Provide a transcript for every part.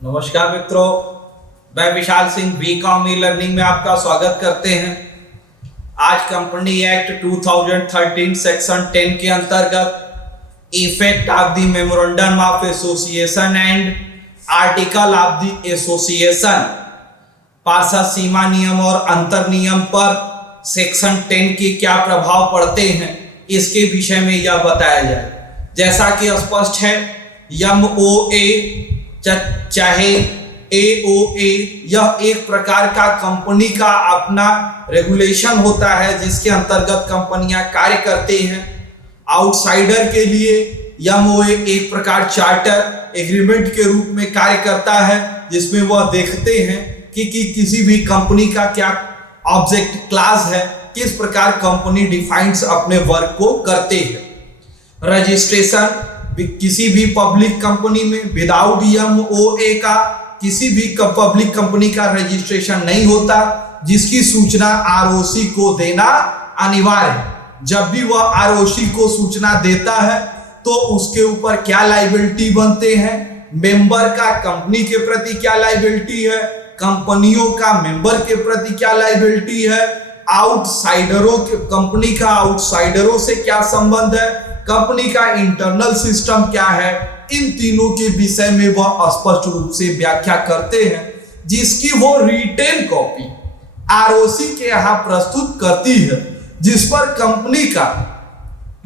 नमस्कार मित्रों, मैं Vishal Singh BCom e learning में आपका स्वागत करते हैं। आज कंपनी एक्ट 2013 सेक्शन 10 के अंतर्गत effect of the memorandum of association and article of the association पार्षद सीमा नियम और अंतर नियम पर सेक्शन 10 के क्या प्रभाव पड़ते हैं, इसके विषय में यह बताया जाए। जैसा कि स्पष्ट है, MOA चाहे AOA यह एक प्रकार का कंपनी का अपना रेगुलेशन होता है जिसके अंतर्गत कंपनियां कार्य करते हैं। आउटसाइडर के लिए MOA एक प्रकार चार्टर एग्रीमेंट के रूप में कार्य करता है, जिसमें वह देखते हैं कि किसी भी कंपनी का क्या ऑब्जेक्ट क्लास है, किस प्रकार कंपनी डिफाइंस अपने वर्क को करते हैं। रजिस्ट्रेशन किसी भी पब्लिक कंपनी में विदाउट MOA का किसी भी पब्लिक कंपनी का रजिस्ट्रेशन नहीं होता, जिसकी सूचना ROC को देना अनिवार्य है। जब भी वह ROC को सूचना देता है तो उसके ऊपर क्या लायबिलिटी बनते हैं, मेंबर का कंपनी के प्रति क्या लायबिलिटी है, कंपनियों का मेंबर के प्रति क्या लायबिलिटी है, आउटसाइडरों के कंपनी का आउटसाइडरों से क्या संबंध है, कंपनी का इंटरनल सिस्टम क्या है, इन तीनों के विषय में वह स्पष्ट रूप से व्याख्या करते हैं, जिसकी वो रिटेन कॉपी ROC के यहाँ प्रस्तुत करती है, जिस पर कंपनी का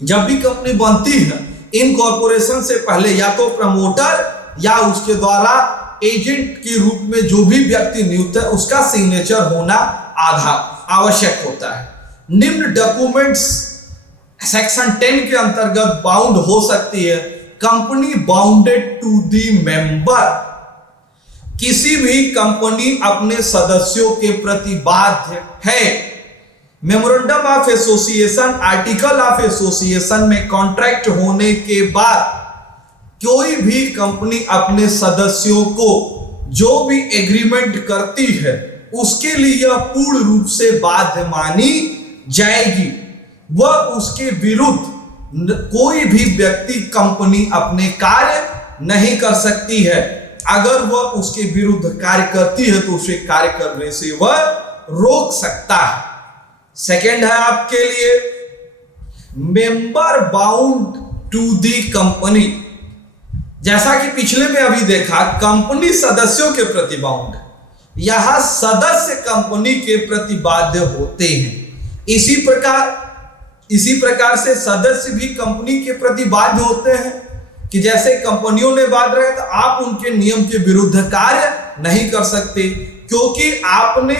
जब भी कंपनी बनती है इनकॉर्पोरेशन से पहले या तो प्रमोटर या उसके द्वारा एजेंट के रूप में जो भी व्यक्ति नियुक्त है उसका सिग्नेचर होना आवश्यक होता है। निम्न डॉक्यूमेंट्स सेक्शन 10 के अंतर्गत बाउंड हो सकती है। Company bounded to the member, किसी भी कंपनी अपने सदस्यों के प्रति बाध्य है। Memorandum of association article of association में कॉन्ट्रैक्ट होने के बाद कोई भी कंपनी अपने सदस्यों को जो भी एग्रीमेंट करती है उसके लिए यह पूर्ण रूप से बाध्य मानी जाएगी। वह उसके विरुद्ध कोई भी व्यक्ति कंपनी अपने कार्य नहीं कर सकती है। अगर वह उसके विरुद्ध कार्य करती है तो उसे कार्य करने से वह रोक सकता है। सेकंड है आपके लिए member bound to the company. जैसा कि पिछले में अभी देखा, कंपनी सदस्यों के प्रति बाउंड, यहां सदस्य कंपनी के प्रति बाध्य होते हैं। इसी प्रकार से सदस्य भी कंपनी के प्रति बाध्य होते हैं कि जैसे कंपनियों ने बाध्य रहे तो आप उनके नियम के विरुद्ध कार्य नहीं कर सकते, क्योंकि आपने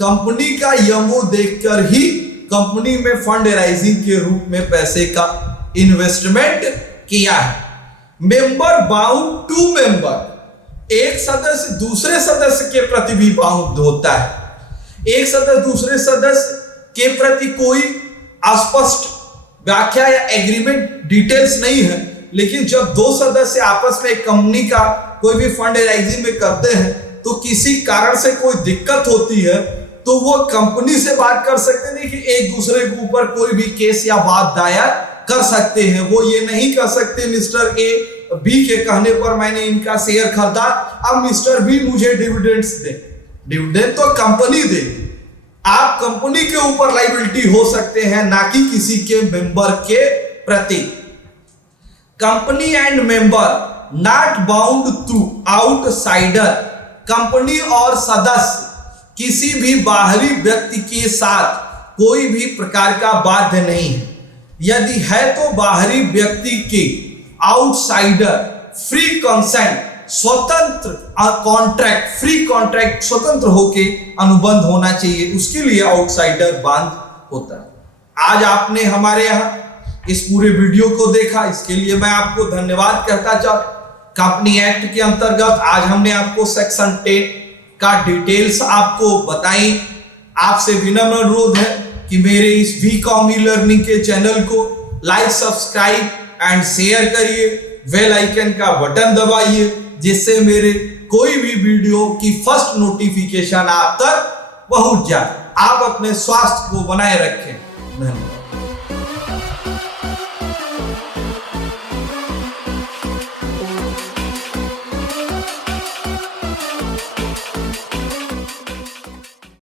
कंपनी का MO देखकर ही कंपनी में फंड राइजिंग के रूप में पैसे का इन्वेस्टमेंट किया है। मेंबर बाउंड टू मेंबर, एक सदस्य दूसरे सदस्य के प्रति भी बाउंड होता है। एक सदस्य दूसरे सदस्य के प्रति कोई अस्पष्ट व्याख्या या एग्रीमेंट डिटेल्स नहीं है, लेकिन जब दो सदस्य आपस में कंपनी का कोई भी फंड राइजिंग में करते हैं तो किसी कारण से कोई दिक्कत होती है तो वो कंपनी से बात कर सकते नहीं कि एक दूसरे के ऊपर कोई भी केस या बात दायर कर सकते हैं। वो ये नहीं कर सकते मिस्टर A B के कहने पर मैंने इनका शेयर खरीदा, अब मिस्टर B मुझे डिविडेंड्स दे। डिविडेंड तो कंपनी दे, आप कंपनी के ऊपर लायबिलिटी हो सकते हैं, ना कि किसी के मेंबर के प्रति। Company and member not bound to outsider, company और सदस्य किसी भी बाहरी व्यक्ति के साथ कोई भी प्रकार का बाध्य नहीं है। यदि है तो बाहरी व्यक्ति के आउटसाइडर फ्री कंसेंट, स्वतंत्र कॉन्ट्रैक्ट, फ्री कॉन्ट्रैक्ट, स्वतंत्र होके अनुबंध होना चाहिए, उसके लिए आउटसाइडर बांध होता है। आज आपने हमारे यहाँ इस पूरे वीडियो को देखा, इसके लिए मैं आपको धन्यवाद कहता चाहता। कंपनी एक्ट के अंतर्गत आज हमने आपको सेक्शन 10 का डिटेल्स आपको बताई। आपसे विनम्र अनुरोध है कि मेरे इस बीकॉम ई लर्निंग के चैनल को लाइक, सब्सक्राइब एंड शेयर करिए, बेल आइकन का बटन दबाइए, जिससे मेरे कोई भी वीडियो की फर्स्ट नोटिफिकेशन आप तक पहुंच जाए। आप अपने स्वास्थ्य को बनाए रखें। धन्यवाद।